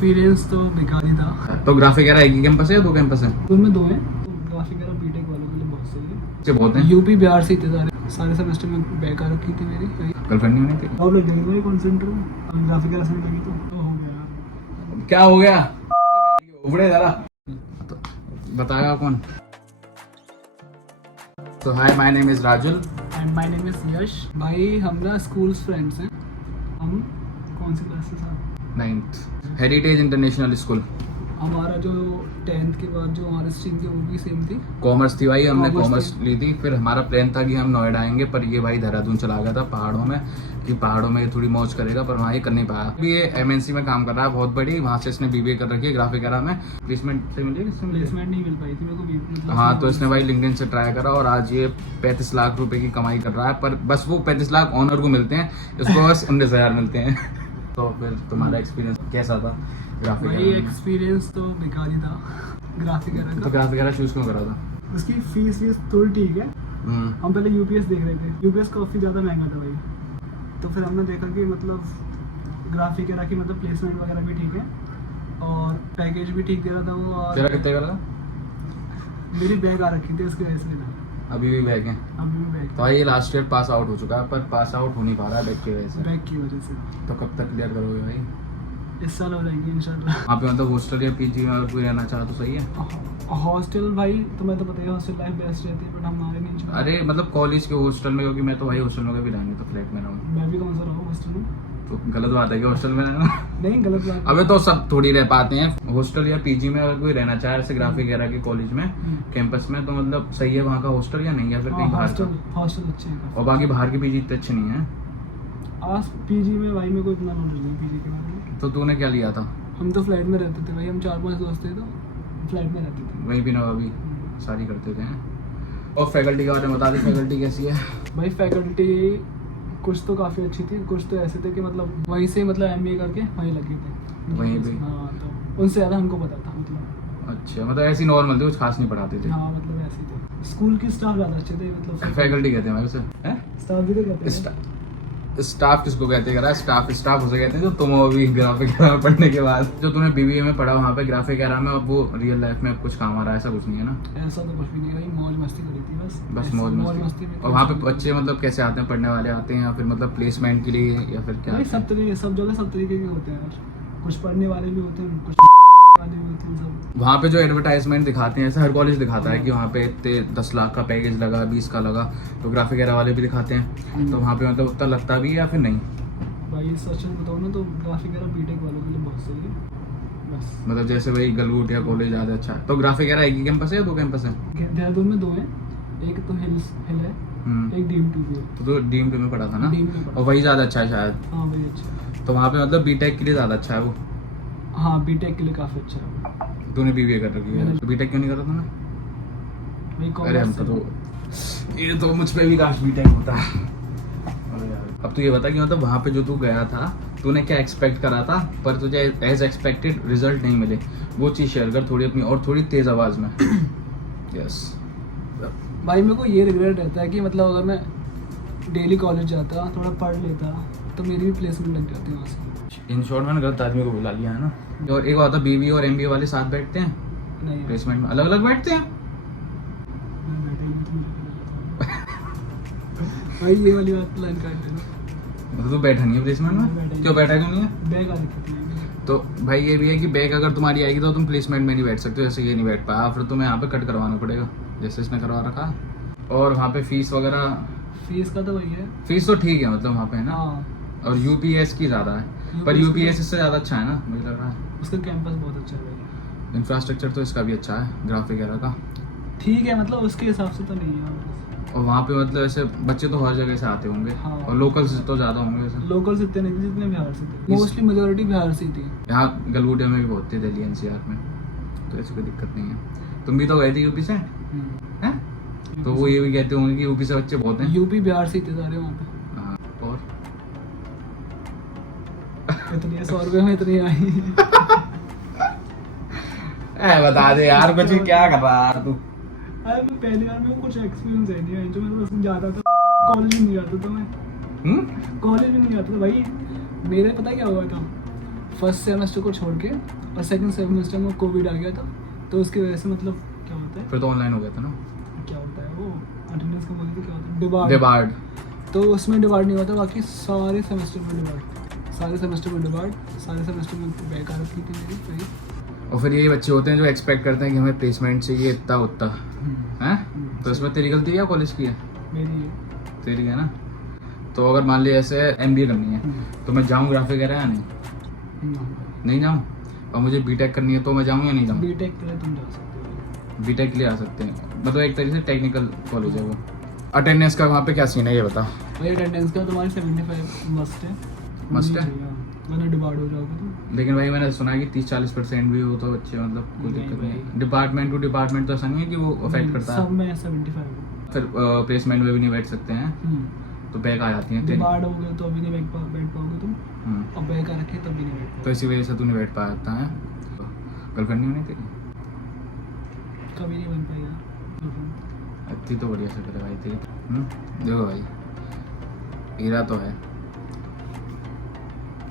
Experience तो बेकार ही था। तो ग्राफिक एरा एक ही कैंपस है या दो कैंपस है? स्कूल में दो हैं, तो ग्राफिक एरा बीटेक वालों के लिए बहुत सही है। से बहुत हैं। यूपी बिहार से ही थे सारे सेमेस्टर में बैक आ रखी थी मेरी। गर्लफ्रेंड नहीं होनी थी? और लग गई भाई कॉन्सेंट्रेट में, अब ग्राफिक एरा से लगी तो हो गया। क्या हो गया? उबड़े जरा तो बताया कौन? तो hi, my name is Rajul and my name is Yash. भाई हम ना स्कूल फ्रेंड्स हैं। हम कौन सी क्लास से साथ? 9th heritage international school. हमारा जो 10th के बाद जो हमारी स्ट्रीम थी वो भी सेम थी। कॉमर्स थी भाई, हमने Commerce कॉमर्स ली थी। फिर हमारा प्लान था कि हम नोएडा आएंगे, पर ये भाई देहरादून चला गया था पहाड़ों में, कि पहाड़ों में ये थोड़ी मौज करेगा, पर वहाँ ये कर नहीं पाया। अभी ये एमएनसी में काम कर रहा है बहुत बड़ी, वहाँ से इसने बीबीए कर रखी है ग्राफिक एरा में। प्लेसमेंट से मिली? प्लेसमेंट नहीं मिल पाई थी मेरे को मतलब। हाँ, तो इसने भाई लिंक्डइन से ट्राई करा और आज ये 35 लाख रुपए की कमाई कर रहा है। पर बस वो 35 लाख ऑनर को मिलते हैं, इसको बस 19,000 मिलते हैं। तो फिर तुम्हारा एक्सपीरियंस कैसा था ग्राफिक भाई एरा में? एक्सपीरियंस तो बेकार ही था ग्राफिक एरा तो का। ग्राफिक एरा चूज क्यों करा था? उसकी फीस थोड़ी ठीक है। हम पहले यूपीएस देख रहे थे, यूपीएस काफ़ी ज़्यादा महंगा था भाई। तो फिर हमने देखा कि मतलब ग्राफिक एरा की मतलब प्लेसमेंट वगैरह भी ठीक है और पैकेज भी ठीक दे रहा था वो। और तेरा कितने का था? मेरी बैग आ रखी थी उसकी वजह से ना। अभी भी बैक है? अभी भी बैग तो भाई ये लास्ट ईयर पास आउट हो चुका है, पर पास आउट हो नहीं पा रहा है बैक की वजह से। बैग की वजह से। तो कब तक क्लियर करोगे भाई? इस साल हो जाएंगे इंशाल्लाह। वहाँ पे मतलब हॉस्टल या पीजी में अगर कोई रहना चाहे तो सही है? हॉस्टल भाई तुम्हें तो पता ही है, हॉस्टल लाइफ बेस्ट रहती है, बट हमारे नहीं चाहते। अरे मतलब कॉलेज के हॉस्टल में, क्योंकि मैं तो भाई हॉस्टल में कभी रहा नहीं, तो फ्लैट में रहूँ। मैं भी कौन सा रहा हॉस्टल में? तो गलत बात है कि हॉस्टल में रहना? नहीं गलत बात। अबे तो सब थोड़ी रह पाते हैं। हॉस्टल या पीजी में अगर कोई रहना चाहे ऐसे ग्राफिक एरा के कॉलेज में कैंपस में, तो मतलब सही है वहाँ का हॉस्टल या नहीं, या फिर कहीं बाहर का? हॉस्टल अच्छे हैं। और बाकी बाहर के पीजी इतने अच्छे नहीं है। आज पीजी में भाई मेरे को इतना नॉलेज नहीं पीजी के बारे में। तो तूने क्या लिया था? हम तो फ्लैट में रहते थे भाई, हम 4-5 दोस्त थे तो फ्लैट में रहते थे। वहीं भी नवाबी शादी करते थे। और फैकल्टी के बारे में बता दे, फैकल्टी कैसी है? भाई फैकल्टी कुछ तो काफ़ी अच्छी थी, कुछ तो ऐसे थे कि मतलब वहीं से मतलब एमबीए करके वहीं लगे थे। वहीं पे? हाँ, तो उनसे ज़्यादा हमको पता था मतलब। अच्छा, मतलब ऐसी नॉर्मल थे, कुछ खास नहीं पढ़ाते थे? हाँ मतलब ऐसे थे। स्कूल की स्टाफ ज़्यादा अच्छे थे मतलब। फैकल्टी कहते हैं भाई उसे? स्टाफ भी तो कहते हैं। स्टाफ किसको कहते हैं? स्टाफ उसे कहते हैं जो तुम हो अभी ग्राफिक एरा में पढ़ने के बाद। जो तूने बीबीए में पढ़ा वहाँ पे ग्राफिक एरा में, अब वो रियल लाइफ में अब कुछ काम आ रहा है ऐसा कुछ नहीं है ना? ऐसा तो कुछ भी नहीं भाई, मौज मस्ती करी थी बस बस मौज मस्ती। में। और वहाँ पे बच्चे मतलब कैसे आते हैं? पढ़ने वाले आते हैं या फिर मतलब प्लेसमेंट के लिए, या फिर क्या? भाई सब तरीके, सब जगह सब तरीके के होते हैं यार। कुछ पढ़ने वाले भी होते हैं, कुछ वाले भी होते हैं, सब। वहाँ पे जो एडवर्टाइजमेंट दिखाते हैं, ऐसा हर कॉलेज दिखाता है कि वहाँ पे इतने 10 लाख का पैकेज लगा, 20 का लगा, तो ग्राफिक एरा वाले भी दिखाते हैं। तो वहाँ पे मतलब उतना लगता भी है या फिर नहीं? भाई सच में बताओ ना तो ग्राफिक एरा बीटेक वालों के लिए बहुत सही है बस। मतलब जैसे भाई गलगूट या कॉलेज ज़्यादा अच्छा है। तो ग्राफिक एरा एक ही कैंपस है या दो कैंपस है? देहरादून में दो हैं, एक तो हिल है, एक डीम टू भी है। तो डीम में पढ़ा था ना? डीम में पढ़ा। और वही ज़्यादा अच्छा है शायद? हाँ भाई अच्छा। तो वहाँ पे मतलब बीटेक के लिए ज़्यादा अच्छा है वो? हाँ बीटेक के लिए काफ़ी अच्छा है। तूने बीबीए कर रखी है, तो बीटेक क्यों नहीं करा तूने? भाई अरे हम तो ये तो मुझ पे भी काश बीटेक होता है। अरे यार, अब तू ये बता कि मतलब वहाँ पे जो तू गया था, तूने क्या एक्सपेक्ट करा था, पर तुझे एज एक्सपेक्टेड रिजल्ट नहीं मिले, वो चीज़ शेयर कर थोड़ी अपनी, और थोड़ी तेज आवाज़ में। यस भाई मेरे को ये रिग्रेट रहता है कि मतलब अगर मैं डेली कॉलेज जाता, थोड़ा पढ़ लेता, तो मेरी भी प्लेसमेंट लग जाती वहाँ से। इन शॉर्ट मैंने गलत आदमी को बुला लिया है ना। और एक बात, बीबीए और एमबीए वाले साथ बैठते हैं नहीं प्लेसमेंट में? अलग अलग बैठते हैं? मैं बैठा ही नहीं तो मुझे पता था। भाई ये वाली बात प्लान कर देना। मतलब तू बैठा नहीं है प्लेसमेंट मैं बैठा में? ही क्यों बैठा क्यों नहीं है? बैग आ रखी थी। तो भाई ये भी है कि बैग अगर तुम्हारी आएगी तो तुम प्लेसमेंट में नहीं बैठ सकते, जैसे ये नहीं बैठ पाया, फिर तुम्हें यहाँ पे कट करवाना पड़ेगा जैसे इसने करवा रखा है। और वहाँ पे फीस वगैरह? फीस का तो वही है। फीस तो ठीक है मतलब वहाँ पे है ना? हाँ और यूपीएस की ज़्यादा है, पर यूपीएस इससे ज़्यादा अच्छा है ना मुझे लग रहा है। उसका कैंपस बहुत अच्छा है भाई। इंफ्रास्ट्रक्चर तो इसका भी अच्छा है ग्राफिक एरा का। ठीक है मतलब उसके हिसाब से तो नहीं है। और वहाँ पे मतलब ऐसे बच्चे तो हर जगह से आते होंगे। हाँ। और लोकल से तो ज़्यादा होंगे वैसे? लोकल से इतने नहीं थे जितने बिहार से थे, मोस्टली मेजोरिटी बिहार से ही थी। यहाँ गलगुटिया में भी बहुत थे, दिल्ली एनसीआर में, तो ऐसी कोई दिक्कत नहीं है। तुम भी तो गए थे यूपी से हैं? तो वो ये भी कहते होंगे कि यूपी से बच्चे बहुत हैं। यूपी बिहार से ही थे सारे वहाँ पे। हाँ, और इतनी 100 रुपये में इतनी आई। बता दे यार कुछ, क्या कर रहा है यार तू? अरे मैं पहली बार में कुछ एक्सपीरियंस है नहीं, जो मैं बस जाता था, कॉलेज भी नहीं जाता था मैं। कॉलेज भी नहीं जाता था भाई। मेरे पता क्या हुआ था, फर्स्ट सेमेस्टर को छोड़ के, और सेकंड सेमेस्टर में कोविड आ गया था, तो उसकी वजह से मतलब क्या होता है, फिर तो ऑनलाइन हो गया था ना, क्या होता है वो अटेंडेंस का बोलते क्या होता है, डिबार्ड। तो उसमें डिबार्ड नहीं होता, बाकी सारे सेमेस्टर में डिबार्ड, सारे सेमेस्टर में डिबार्ड, सारे सेमेस्टर में बेकार की थी मेरी सही। और फिर यही बच्चे होते हैं जो एक्सपेक्ट करते हैं कि हमें प्लेसमेंट चाहिए इतना उतना है। तो इसमें तेरी गलती है या कॉलेज की है? मेरी है। तेरी है ना। तो अगर मान लिया ऐसे MBA करनी है तो मैं जाऊँ ग्राफिक वगैरह या नहीं जाऊँ? और मुझे बीटेक करनी है तो मैं जाऊँ या नहीं जाऊँ? बीटेक के लिए तुम जा सकते हो, बीटेक के लिए आ सकते हैं, मतलब एक तरीके से टेक्निकल कॉलेज है वो। अटेंडेंस का वहाँ पे क्या सीन है ये बता। भाई अटेंडेंस का तुम्हारी 75 मस्ट है, मस्ट है, वरना डिबार्ड हो जाओगे तुम। लेकिन भाई मैंने सुना है कि 30-40% भी हो तो अच्छे, मतलब कोई नहीं दिक्कत भाई। नहीं है। डिपार्टमेंट टू डिपार्टमेंट तो ऐसा नहीं है कि वो अफेक्ट करता है। सब में 75 है। फिर प्लेसमेंट में भी नहीं बैठ सकते हैं तो बैक आ जाती है तेरी। डिबार्ड हो गए तो अभी नहीं बैठ पाओगे तुम, और बैक आ रखे तब भी नहीं बैठ पाओगे। तो इसी वजह से तू नहीं बैठ पाता है। गर्लफ्रेंड नहीं होनी तेरी? कभी नहीं बन पाई यार। इतनी तो बढ़िया से करे भाई तेरी। देखो भाई हीरा तो है,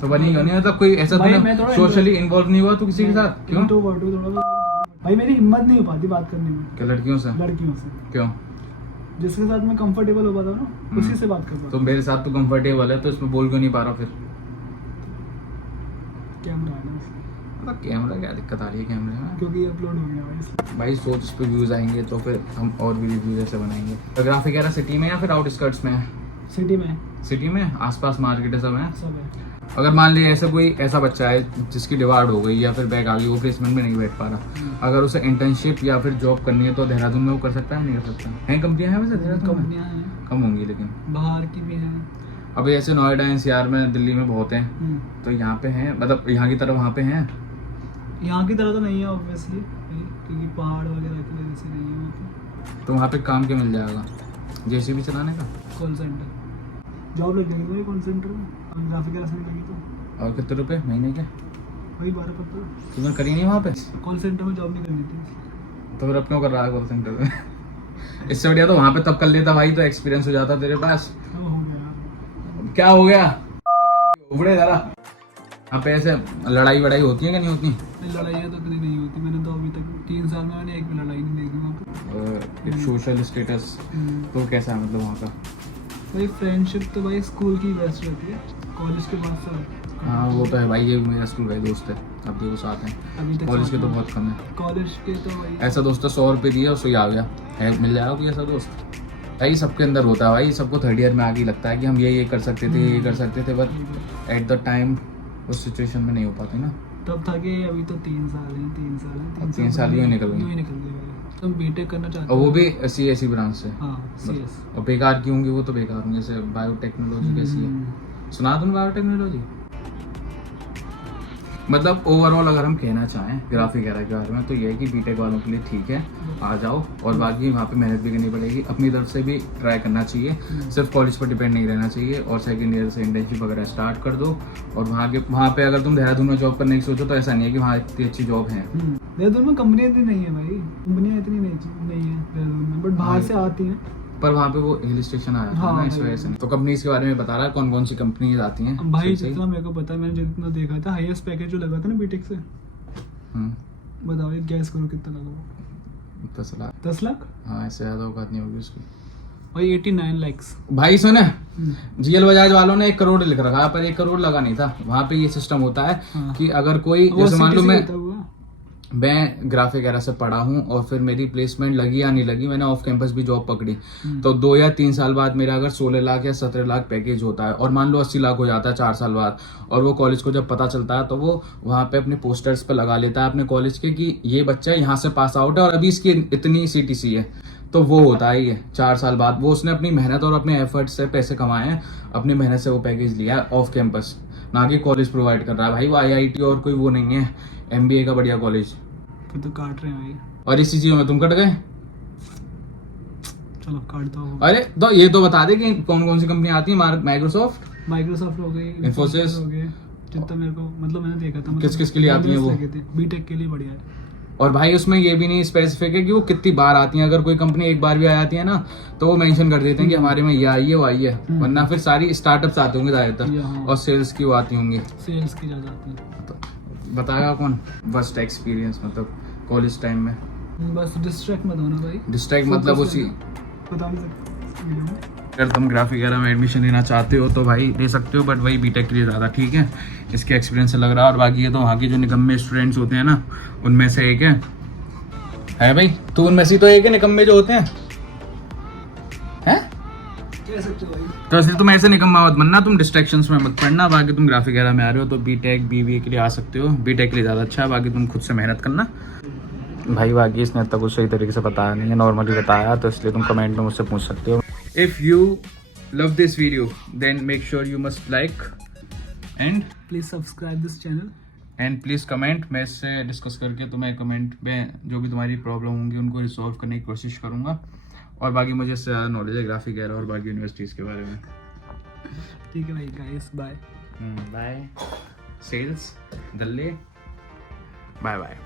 तो बनी क्यों नहीं? मतलब कोई ऐसा भाई, तो मैं थोड़ा सोशली इन्वॉल्व नहीं हुआ तू किसी के साथ? क्यों? भाई मेरी हिम्मत नहीं हो पाती बात करने में क्या लड़कियों से? लड़कियों से। क्यों? जिसके साथ मैं कंफर्टेबल हो पाता हूँ ना, उसी से बात कर पाता तो हूँ। मेरे साथ तो कंफर्टेबल है तो इसमें बोल क्यों नहीं पा रहा फिर? कैमरा है ना इसलिए। मतलब कैमरा क्या दिक्कत आ रही है कैमरे में? क्योंकि अपलोड हो गया भाई इसलिए। भाई सोच इस पे व्यूज आएंगे तो फिर हम और भी रिव्यूज ऐसे बनाएंगे। तो ग्राफिक वगैरह सिटी में या फिर आउटस्कर्ट्स में है? सिटी में सिटी में आसपास मार्केट है सब है। सब है। अगर मान लिया ऐसा कोई ऐसा बच्चा है जिसकी डिमांड हो गई या फिर बैक आ गई, वो प्लेसमेंट में नहीं बैठ पा रहा, अगर उसे इंटर्नशिप या फिर जॉब करनी है तो देहरादून में वो कर सकता है नहीं कर सकता? है कंपनियां हैं वैसे देहरादून में? कंपनियां हैं, कम होंगी लेकिन बाहर की भी हैं। अभी ऐसे नोएडा NCR में दिल्ली में बहुत हैं, तो यहाँ पे हैं, मतलब यहाँ की तरफ वहाँ पे हैं। यहाँ की तरह तो नहीं है ऑब्वियसली, क्योंकि पहाड़ वगैरह की वजह से नहीं है। तो वहाँ पे काम क्या मिल जाएगा? JCB चलाने का? कॉल सेंटर जॉब लग जाएगी भाई, कॉल सेंटर में ग्राफिक वगैरह से लगी तो। और कितने रुपए महीने के? वही 12-15। तुमने करी नहीं वहाँ पे? कॉल सेंटर में जॉब नहीं करनी थी। तो फिर अब क्यों कर रहा है कॉल सेंटर में? इससे बढ़िया तो वहाँ पे तब कर लेता भाई, तो एक्सपीरियंस हो जाता तेरे पास। तो हो गया। क्या हो गया? उबड़े जरा। यहाँ पे ऐसे लड़ाई वड़ाई होती है कि नहीं होती? लड़ाइयाँ तो कभी नहीं होती, मैंने तो अभी तक 3 साल में मैंने एक भी लड़ाई नहीं देखी वहाँ पे। सोशल स्टेटस तो कैसा है मतलब वहाँ का? भाई फ्रेंडशिप तो भाई स्कूल की बेस्ट रहती है, कॉलेज के बाद सब। हाँ वो तो है भाई, ये मेरा स्कूल भाई दोस्त है, अब देखो साथ हैं। अभी तक कॉलेज के साथ तो हैं। बहुत कम है। कॉलेज के तो भाई ऐसा दोस्त तो 100 रुपये दिए और सही आ गया है, मिल जाएगा कोई ऐसा दोस्त? भाई सबके अंदर होता है भाई, सबको 3rd ईयर में आगे लगता है कि हम ये कर सकते थे, ये कर सकते थे, बट एट द टाइम उस सिचुएशन में नहीं हो पाती ना। तब था कि अभी तो 3 साल है, 3 साल है, 3 साल यूँ ही निकल गए। यूँ ही निकल गए भाई। तुम बीटेक करना चाहते और हो? वो भी CSE ब्रांच से। हाँ CS। और बेकार की होंगी वो तो बेकार होंगी, जैसे बायोटेक्नोलॉजी कैसी है? सुना तुम बायोटेक्नोलॉजी? मतलब ओवरऑल अगर हम कहना चाहें ग्राफिक वगैरह के बारे में तो ये है कि बीटेक वालों के लिए ठीक है, आ जाओ, और बाकी वहाँ पे मेहनत भी करनी पड़ेगी, अपनी तरफ से भी ट्राई करना चाहिए, सिर्फ कॉलेज पर डिपेंड नहीं रहना चाहिए, और 2nd ईयर से इंटर्नशिप वगैरह स्टार्ट कर दो। और वहाँ पे अगर तुम देहरादून में जॉब करने की सोचो तो ऐसा नहीं है कि वहाँ इतनी अच्छी जॉब है। देहरादून में कंपनियाँ इतनी नहीं है भाई, कंपनियाँ इतनी नहीं है देहरादून में, बट बाहर से आती हैं। पर वहाँ पे वो हिल स्टेशन आया था हाँ, ना, इस वजह से। तो कंपनीज के बारे में बता रहा है कौन कौन सी कंपनीज आती हैं भाई सही? जितना मेरे को पता है, मैंने जितना देखा था, हाईएस्ट पैकेज जो लगा था ना बीटेक से, बताओ ये गैस करो कितना लगा वो? 10 लाख। 10 लाख? हाँ इससे ज्यादा औकात नहीं होगी उसकी भाई 89 lakhs। भाई सुने, GL बजाज वालों ने 1 करोड़ लिख रखा है, पर 1 करोड़ लगा नहीं था। वहाँ पे ये सिस्टम होता है हाँ। कि अगर कोई, वो जैसे मान लो CTC मैं ग्राफिक वगैरह से पढ़ा हूँ और फिर मेरी प्लेसमेंट लगी या नहीं लगी, मैंने ऑफ कैंपस भी जॉब पकड़ी, तो 2 या 3 साल बाद मेरा अगर 16 लाख या 17 लाख पैकेज होता है, और मान लो 80 लाख हो जाता है 4 साल बाद, और वो कॉलेज को जब पता चलता है तो वो वहाँ पे अपने पोस्टर्स पे लगा लेता है अपने कॉलेज के कि ये बच्चा यहाँ से पास आउट है और अभी इसकी इतनी CTC है, तो वो होता है ये 4 साल बाद। वो उसने अपनी मेहनत और अपने एफर्ट से पैसे कमाए हैं, अपनी मेहनत से वो पैकेज लिया है ऑफ कैंपस, ना कि कॉलेज प्रोवाइड कर रहा है भाई। वो IIT और कोई वो नहीं है, MBA का बढ़िया कॉलेज। फिर तो काट रहे हैं भाई। और इसी चीजों में तुम कट गए। चलो काटता हूँ। अरे तो ये तो बता दे कि कौन कौन सी कंपनी आती है? माइक्रोसॉफ्ट हो गई, Infosys हो गए, जितना मेरे को मतलब मैंने देखा था। किस किस के लिए आती है वो? बीटेक के लिए बढ़िया है। और भाई उसमें ये भी नहीं स्पेसिफिक है कि वो कितनी बार आती है। अगर कोई कंपनी एक बार भी आ जाती है ना तो वो मेंशन कर देते हैं कि हमारे में ये आई है वो आई है, वरना फिर सारी स्टार्टअप्स आते होंगे ज्यादातर और सेल्स की वो आती होंगी। सेल्स की ज्यादा आती है। तो बताएगा कौन वर्स्ट एक्सपीरियंस मतलब कॉलेज टाइम में? बस डिस्ट्रैक्ट मत होना भाई। डिस्ट्रैक्ट मतलब Focus उसी, रहना। बता नहीं सकते वीडियो में। अगर तुम ग्राफिक वगैरह में एडमिशन लेना चाहते हो तो भाई ले सकते हो, बट वही बीटेक के लिए ज़्यादा ठीक है, इसके एक्सपीरियंस से लग रहा है। और बाकी ये तो वहाँ के जो निकम्मे स्टूडेंट्स होते हैं ना उनमें से एक है भाई, तो उनमें से तो एक है निकम्मे जो होते हैं कह सकते हो भाई। तो इसलिए तुम ऐसे निकम्मा मत बनना, तुम डिस्ट्रैक्शंस में मत पड़ना। बाकी तुम ग्राफिक वगैरह में आ रहे हो तो बीटेक बीबीए के लिए आ सकते हो, बीटेक के लिए ज़्यादा अच्छा है। बाकी तुम खुद से मेहनत करना भाई। बाकी इसने तक कुछ सही तरीके से बताया नहीं है, नॉर्मली बताया, तो इसलिए तुम कमेंट में मुझसे पूछ सकते हो। If you love this video then make sure you must like and please subscribe this channel and please comment. मैं इससे डिस्कस करके तुम्हें कमेंट में जो भी तुम्हारी प्रॉब्लम होंगी उनको रिसॉल्व करने की कोशिश करूँगा। और बाकी मुझे इससे ज़्यादा नॉलेज है ग्राफिक वगैरह और बाकी यूनिवर्सिटीज़ के बारे में। ठीक है भाई गाइस, बाय बाय सेल्स दल्ले, बाय बाय।